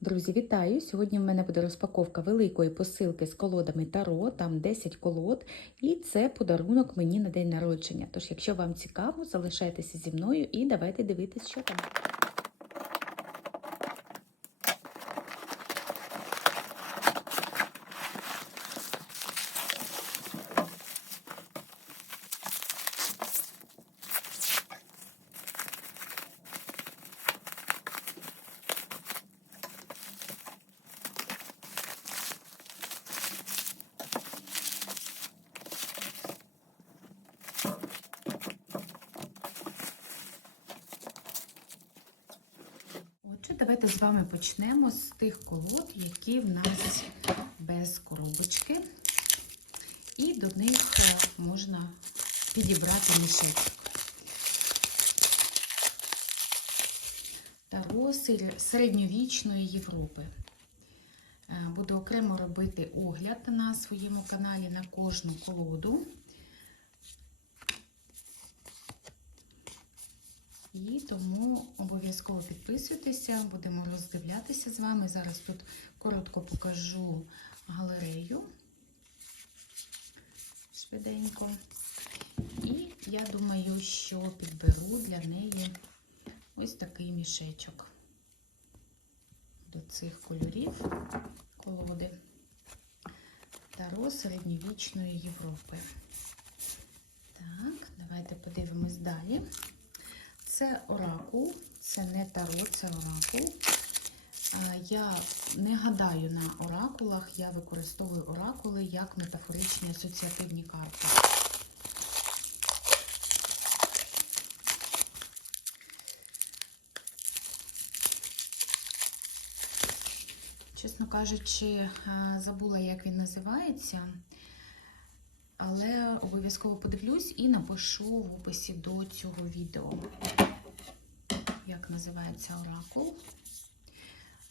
Друзі, вітаю! Сьогодні в мене буде розпаковка великої посилки з колодами Таро, там 10 колод, і це подарунок мені на день народження. Тож, якщо вам цікаво, залишайтеся зі мною і давайте дивитись, що там. Отже, давайте з вами почнемо з тих колод, які в нас без коробочки. І до них е, можна підібрати мішечок. Таро сер- середньовічної Європи. Е, Буду окремо робити огляд на своєму каналі на кожну колоду. І тому обов'язково підписуйтеся, будемо роздивлятися з вами. Зараз тут коротко покажу галерею швиденько. І я думаю, що підберу для неї ось такий мішечок до цих кольорів колоди Таро середньовічної Європи. Так, давайте подивимось далі. Це оракул, це не таро, це оракул. Я не гадаю на оракулах, я використовую оракули як метафоричні асоціативні карти. Чесно кажучи, забула, як він називається, але обов'язково подивлюсь і напишу в описі до цього відео називається оракул.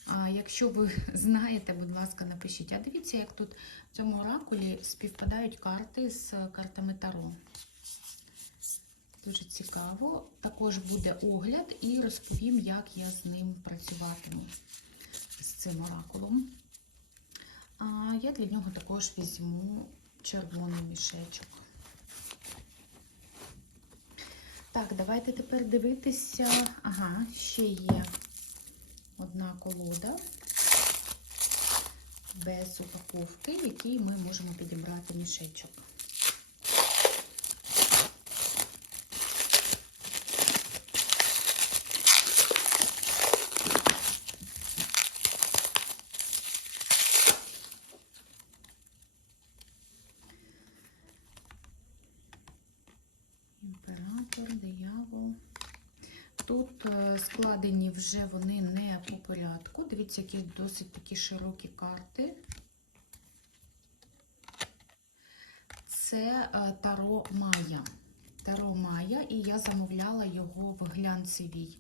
А якщо ви знаєте, будь ласка, напишіть. А дивіться, як тут в цьому оракулі співпадають карти з картами Таро. Дуже цікаво. Також буде огляд і розповім, як я з ним працюватиму, з цим оракулом. А я для нього також візьму червоний мішечок. Так, давайте тепер дивитися. Ага, ще є одна колода без упаковки, в якій ми можемо підібрати мішечок. Імператор, диявол. Тут е, складені вже вони не по порядку. Дивіться, які досить такі широкі карти. Це е, Таро Майя. Таро Майя, і я замовляла його в глянцевій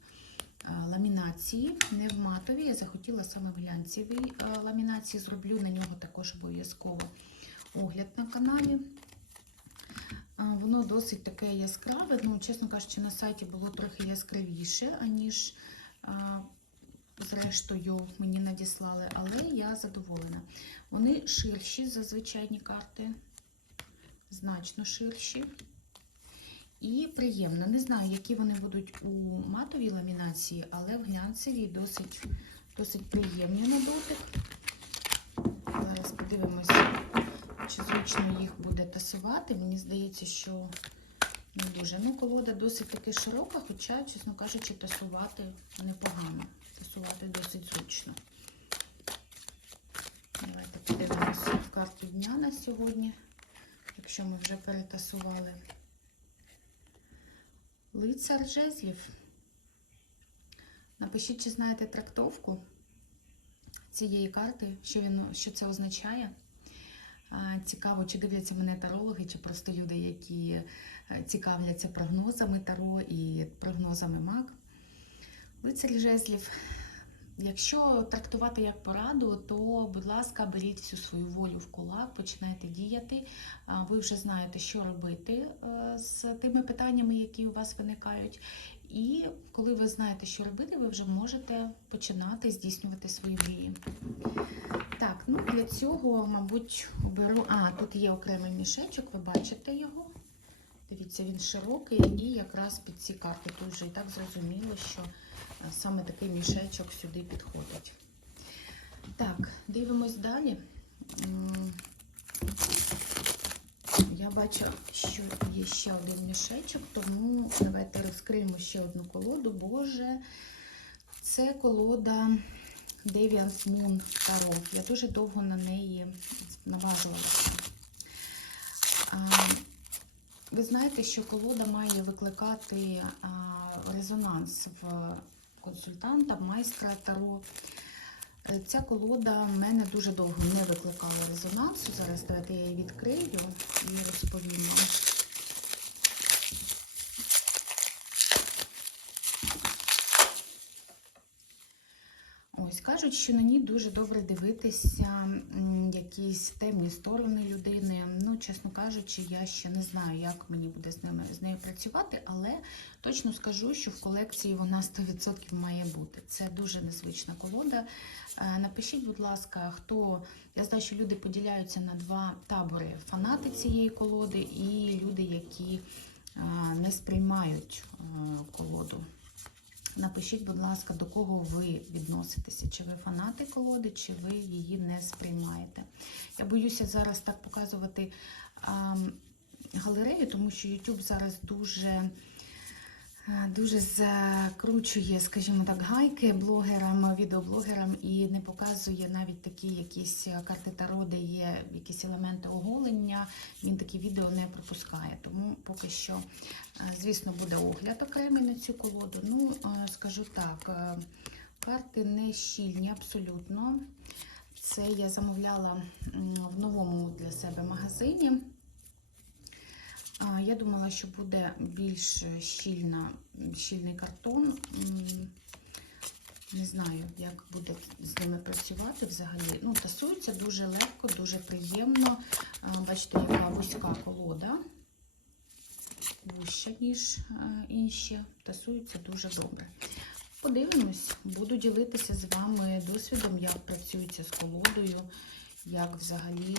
е, ламінації, не в матовій. Я захотіла саме в глянцевій е, ламінації. Зроблю на нього також обов'язково огляд на каналі. Воно досить таке яскраве. Ну, чесно кажучи, на сайті було трохи яскравіше, аніж зрештою мені надіслали, але я задоволена. Вони ширші за звичайні карти, значно ширші. І приємно. Не знаю, які вони будуть у матовій ламінації, але в глянцевій досить, досить приємні на дотик. Зараз подивимося чи зручно їх буде тасувати. Мені здається, що не дуже. Ну, колода досить таки широка, хоча, чесно кажучи, тасувати непогано. Тасувати досить зручно. Давайте подивимося в карту дня на сьогодні, якщо ми вже перетасували. Лицар жезлів. Напишіть, чи знаєте трактовку цієї карти, що, він, що це означає. Цікаво, чи дивляться мене тарологи, чи просто люди, які е, цікавляться прогнозами таро і прогнозами маг. Лицарь жезлів. Якщо трактувати як пораду, то, будь ласка, беріть всю свою волю в кулак, починайте діяти. Ви вже знаєте, що робити е, з тими питаннями, які у вас виникають. І коли ви знаєте, що робити, ви вже можете починати здійснювати свої мрії. Так, ну для цього, мабуть, оберу. А, тут є окремий мішечок, ви бачите його. Дивіться, він широкий і якраз під ці карти тут вже і так зрозуміло, що е, саме такий мішечок сюди підходить. Так, дивимось далі. Я бачу, що є ще один мішечок, тому давайте розкриємо ще одну колоду. Боже, це колода Deviant's Moon Tarot. Я дуже довго на неї наважувалася. Ви знаєте, що колода має викликати резонанс в консультанта, майстра Таро. Е, Ця колода в мене дуже довго не викликала резонансу. Зараз давайте я її відкрию і розповім вам. Ось кажуть, що на ній дуже добре дивитися якісь темні сторони людини. Ну, чесно кажучи, я ще не знаю, як мені буде з ними з нею працювати, але точно скажу, що в колекції вона 100% має бути. Це дуже незвична колода. Е, Напишіть, будь ласка, хто я знаю, що люди поділяються на два табори: фанати цієї колоди і люди, які е, не сприймають е, колоду. Напишіть, будь ласка, до кого ви відноситеся, чи ви фанати колоди, чи ви її не сприймаєте. Я боюся зараз так показувати галерею, тому що YouTube зараз дуже, дуже закручує, скажімо так, гайки блогерам, відеоблогерам і не показує навіть такі якісь карти Таро, де є якісь елементи оголення. Він такі відео не пропускає. Тому поки що Е, Звісно, буде огляд окремий на цю колоду. Ну, е, скажу так, е, карти не щільні абсолютно. Це я замовляла в новому для себе магазині. Я думала, що буде більш щільна, щільний картон. Не знаю, як буде з ними працювати взагалі. Ну, тасується дуже легко, дуже приємно. Бачите, яка вузька колода вища, ніж е, інші, тасуються дуже добре. Подивимось, буду ділитися з вами досвідом, як працюється з колодою, як взагалі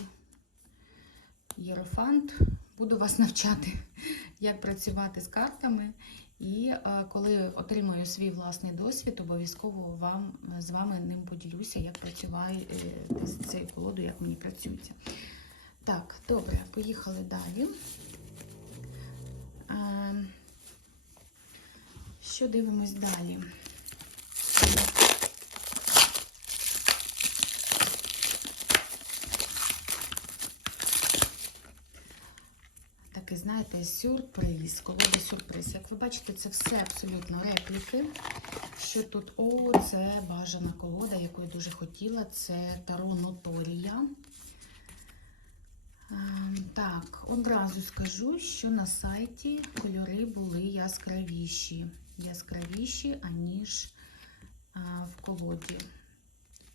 єрофант. Буду вас навчати, як працювати з картами. І е, коли отримаю свій власний досвід, обов'язково вам з вами ним поділюся, як працюваю е, з цією колодою, як мені працюється. Так, добре, поїхали далі. Е, Що дивимось далі? Такий, знаєте, сюрприз, колода сюрприз. Як ви бачите, це все абсолютно репліки. Що тут? О, це бажана колода, яку я дуже хотіла. Це Таро Ноторія. Ем, Так, одразу скажу, що на сайті кольори були яскравіші. Яскравіші, аніж в колоді,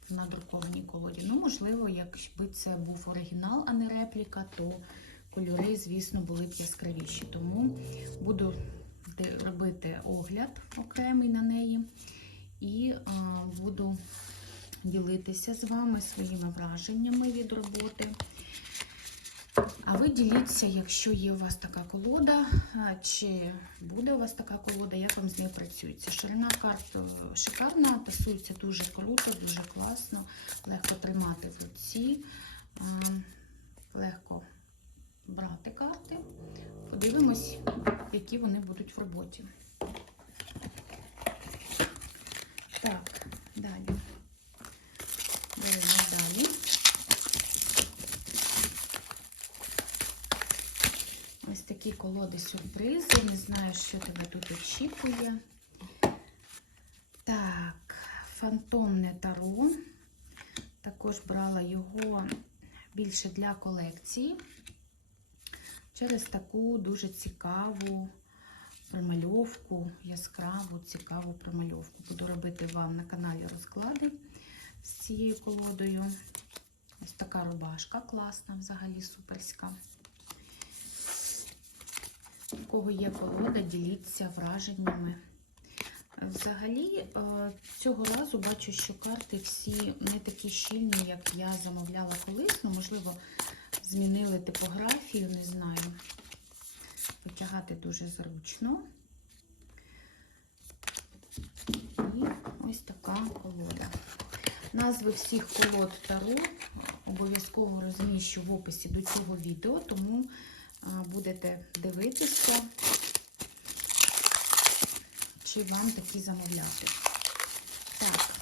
в надрукованій колоді. Ну, можливо, якби це був оригінал, а не репліка, то кольори, звісно, були б яскравіші. Тому буду робити огляд окремий на неї і буду ділитися з вами своїми враженнями від роботи. А ви діліться, якщо є у вас така колода, чи буде у вас така колода, як вам з нею працюється. Ширина карт е, шикарна, тасується дуже круто, дуже класно, легко тримати в руці, легко брати карти. Подивимось, які вони будуть в роботі. Так, далі. Беремо далі. Ось такі колоди сюрпризи. Не знаю, що тебе тут очікує. Так, фантомне таро. Також брала його більше для колекції. Через таку дуже цікаву промальовку, яскраву, цікаву промальовку. Буду робити вам на каналі розклади з цією колодою. Ось така рубашка класна, взагалі суперська. У кого є колода, діліться враженнями, Взагалі, е, цього разу бачу, що карти всі не такі щільні, як я замовляла колись. Ну, можливо, змінили типографію, не знаю. Витягати дуже зручно. І ось така колода. Назви всіх колод Таро обов'язково розміщу в описі до цього відео, тому будете дивитися, чи вам такі замовляти. Так.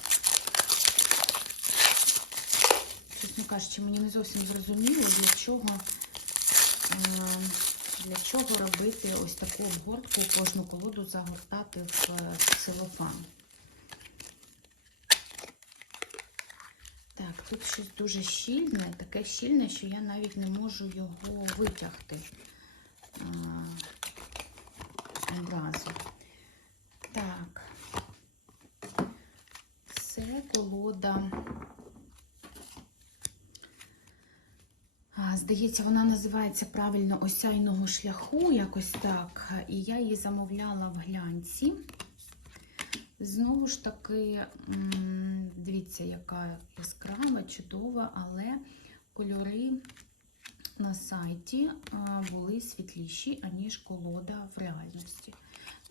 Чесно кажучи, мені не зовсім зрозуміло, для чого, е, для чого робити ось таку обгортку, кожну колоду загортати в е, целофан. Так, тут щось дуже щільне, таке щільне, що я навіть не можу його витягти одразу. Так, це колода. Здається, вона називається правильно осяйного шляху, якось так. І я її замовляла в глянці. Знову ж таки, дивіться, яка яскрава, чудова, але кольори на сайті були світліші, аніж колода в реальності.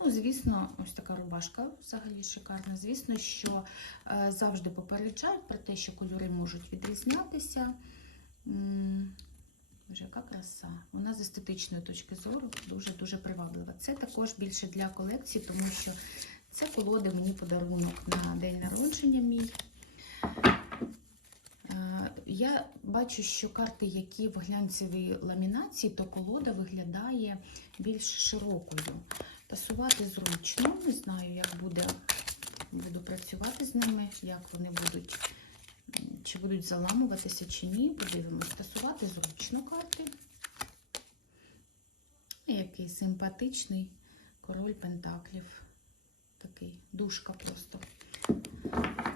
Ну, звісно, ось така рубашка взагалі шикарна. Звісно, що е, завжди попереджають про те, що кольори можуть відрізнятися. Боже, яка краса. Вона з естетичної точки зору дуже-дуже приваблива. Це також більше для колекції, тому що це колоди мені подарунок на день народження мій. Я бачу, що карти, які в глянцевій ламінації, то колода виглядає більш широкою. Тасувати зручно, не знаю, як буде, буду працювати з ними, як вони будуть, чи будуть заламуватися, чи ні. Подивимось, тасувати зручно карти. Який симпатичний король Пентаклів. Такий душка просто.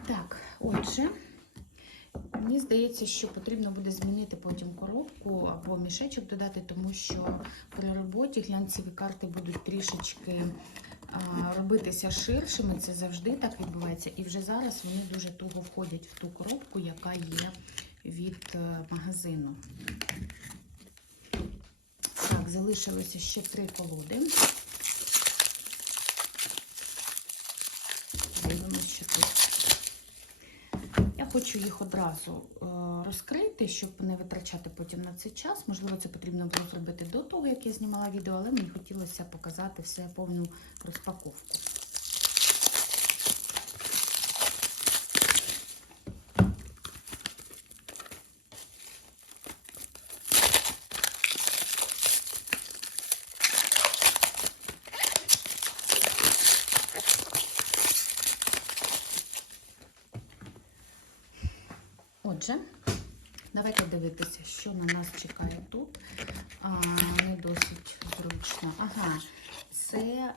Так, отже, мені здається, що потрібно буде змінити потім коробку або мішечок додати, тому що при роботі глянцеві карти будуть трішечки робитися ширшими. Це завжди так відбувається. І вже зараз вони дуже туго входять в ту коробку, яка є від е, магазину. Так, залишилося ще три колоди. Дивимося, що тут. Я хочу їх одразу е, розкрити, щоб не витрачати потім на цей час. Можливо, це потрібно було зробити до того, як я знімала відео, але мені хотілося показати все повну розпаковку. Отже, давайте дивитися, що на нас чекає тут. А, не досить зручно. Ага, це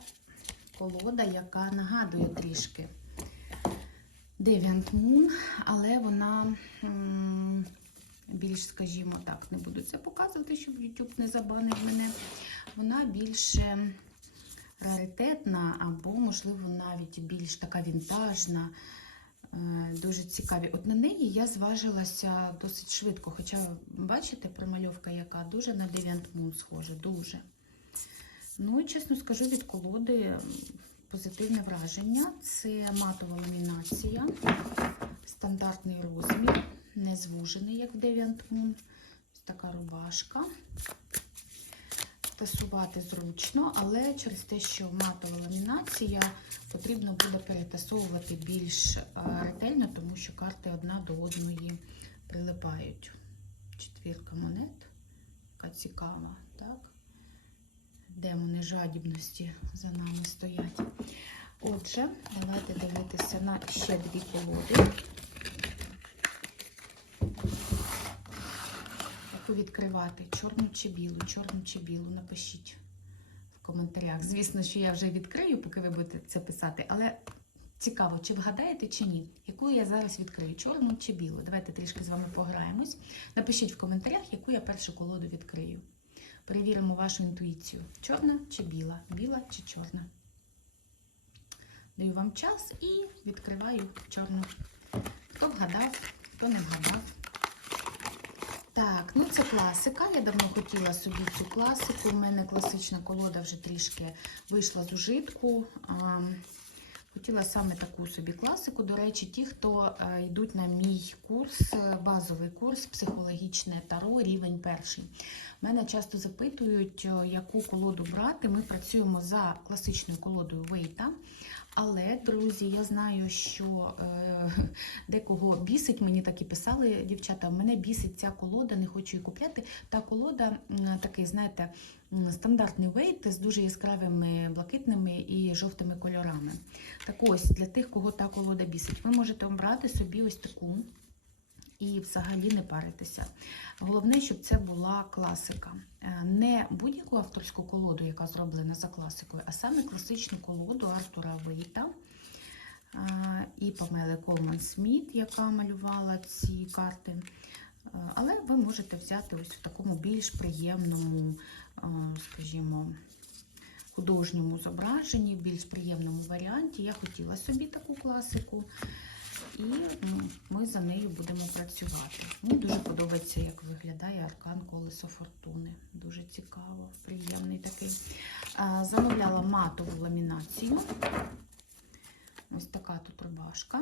колода, яка нагадує трішки Deviant Moon, але вона більш, скажімо так, не буду це показувати, щоб YouTube не забанив мене. Вона більше раритетна, або, можливо, навіть більш така вінтажна. Е, Дуже цікаві. От на неї я зважилася досить швидко. Хоча, бачите, промальовка яка дуже на Deviant Moon схожа, дуже. Ну і чесно скажу, від колоди позитивне враження. Це матова ламінація, стандартний розмір, не звужений, як в Deviant Moon. Така рубашка. Тасувати зручно, але через те, що матова ламінація, потрібно буде перетасовувати більш е, ретельно, тому що карти одна до одної прилипають. Четвірка монет, яка цікава, так? Демони жадібності за нами стоять. Отже, давайте дивитися на ще дві колоди. Яку відкривати? Чорну чи білу? Чорну чи білу? Напишіть в коментарях. Звісно, що я вже відкрию, поки ви будете це писати, але цікаво, чи вгадаєте, чи ні. Яку я зараз відкрию? Чорну чи білу? Давайте трішки з вами пограємось. Напишіть в коментарях, яку я першу колоду відкрию. Перевіримо вашу інтуїцію. Чорна чи біла? Біла чи чорна? Даю вам час і відкриваю чорну. Хто вгадав, хто не вгадав. Так, ну це класика. Я давно хотіла собі цю класику. У мене класична колода вже трішки вийшла з ужитку. Хотіла саме таку собі класику. До речі, ті, хто е, йдуть на мій курс, е, базовий курс психологічне таро, рівень перший. Мене часто запитують, е, яку колоду брати. Ми працюємо за класичною колодою Вейта. Але, друзі, я знаю, що е, декого бісить, мені так і писали дівчата. Мене бісить ця колода, не хочу її купляти. Та колода такий, знаєте, стандартний вейт з дуже яскравими блакитними і жовтими кольорами. Так ось, для тих, кого та колода бісить, ви можете обрати собі ось таку і взагалі не паритися. Головне, щоб це була класика. Е, Не будь-яку авторську колоду, яка зроблена за класикою, а саме класичну колоду Артура Вейта е, і Памели Колман Сміт, яка малювала ці карти. Е, Але ви можете взяти ось в такому більш приємному, скажімо, художньому зображенні, в більш приємному варіанті. Я хотіла собі таку класику, і ну, ми за нею будемо працювати. Мені дуже подобається, як виглядає аркан колесо фортуни. Дуже цікаво, приємний такий. Замовляла матову ламінацію. Ось така тут рубашка.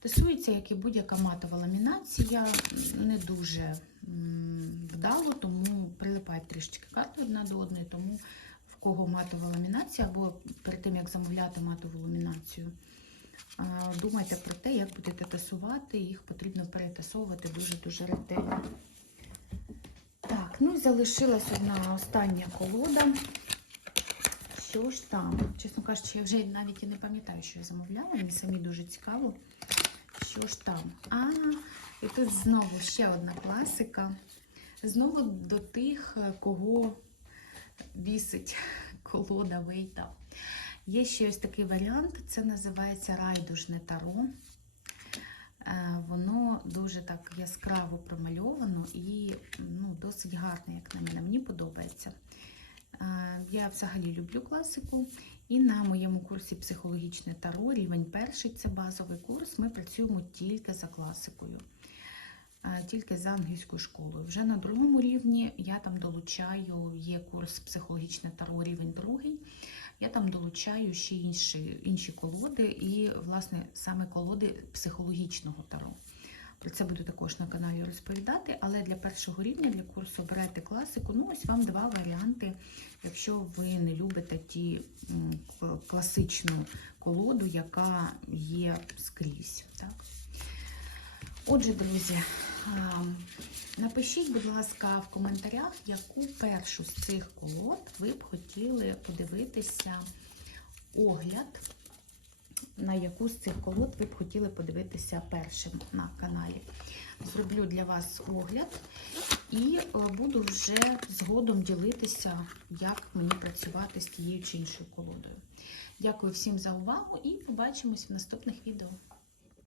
Тисується, як і будь-яка матова ламінація, не дуже вдало, тому прилипають трішечки карти одна до одної, тому в кого матова ламінація, або перед тим, як замовляти матову ламінацію, думайте про те, як будете тасувати, їх потрібно перетасовувати дуже-дуже ретельно. Так, ну і залишилась одна остання колода. Що ж там? Чесно кажучи, я вже навіть і не пам'ятаю, що я замовляла. Мені самі дуже цікаво. Що ж там? А, і тут знову ще одна класика. Знову до тих, е, кого бісить колода Вейта. Є ще ось такий варіант, це називається райдужне таро. Е, Воно дуже так яскраво промальовано і ну, досить гарне, як на мене. Мені подобається. Е, Я взагалі люблю класику. І на моєму курсі психологічне таро, рівень перший це базовий курс. Ми працюємо тільки за класикою, е, тільки за англійською школою. Вже на другому рівні я там долучаю, є курс психологічне таро, рівень другий. Я там долучаю ще інші, інші колоди і, власне, саме колоди психологічного таро. Про це буду також на каналі розповідати, але для першого рівня, для курсу обирайте класику. Ну, ось вам два варіанти, якщо ви не любите ті класичну колоду, яка є скрізь. Так? Отже, друзі, напишіть, будь ласка, в коментарях, яку першу з цих колод ви б хотіли подивитися огляд на яку з цих колод ви б хотіли подивитися першим на каналі. Зроблю для вас огляд і е, буду вже згодом ділитися, як мені працювати з тією чи іншою колодою. Дякую всім за увагу і побачимось в наступних відео.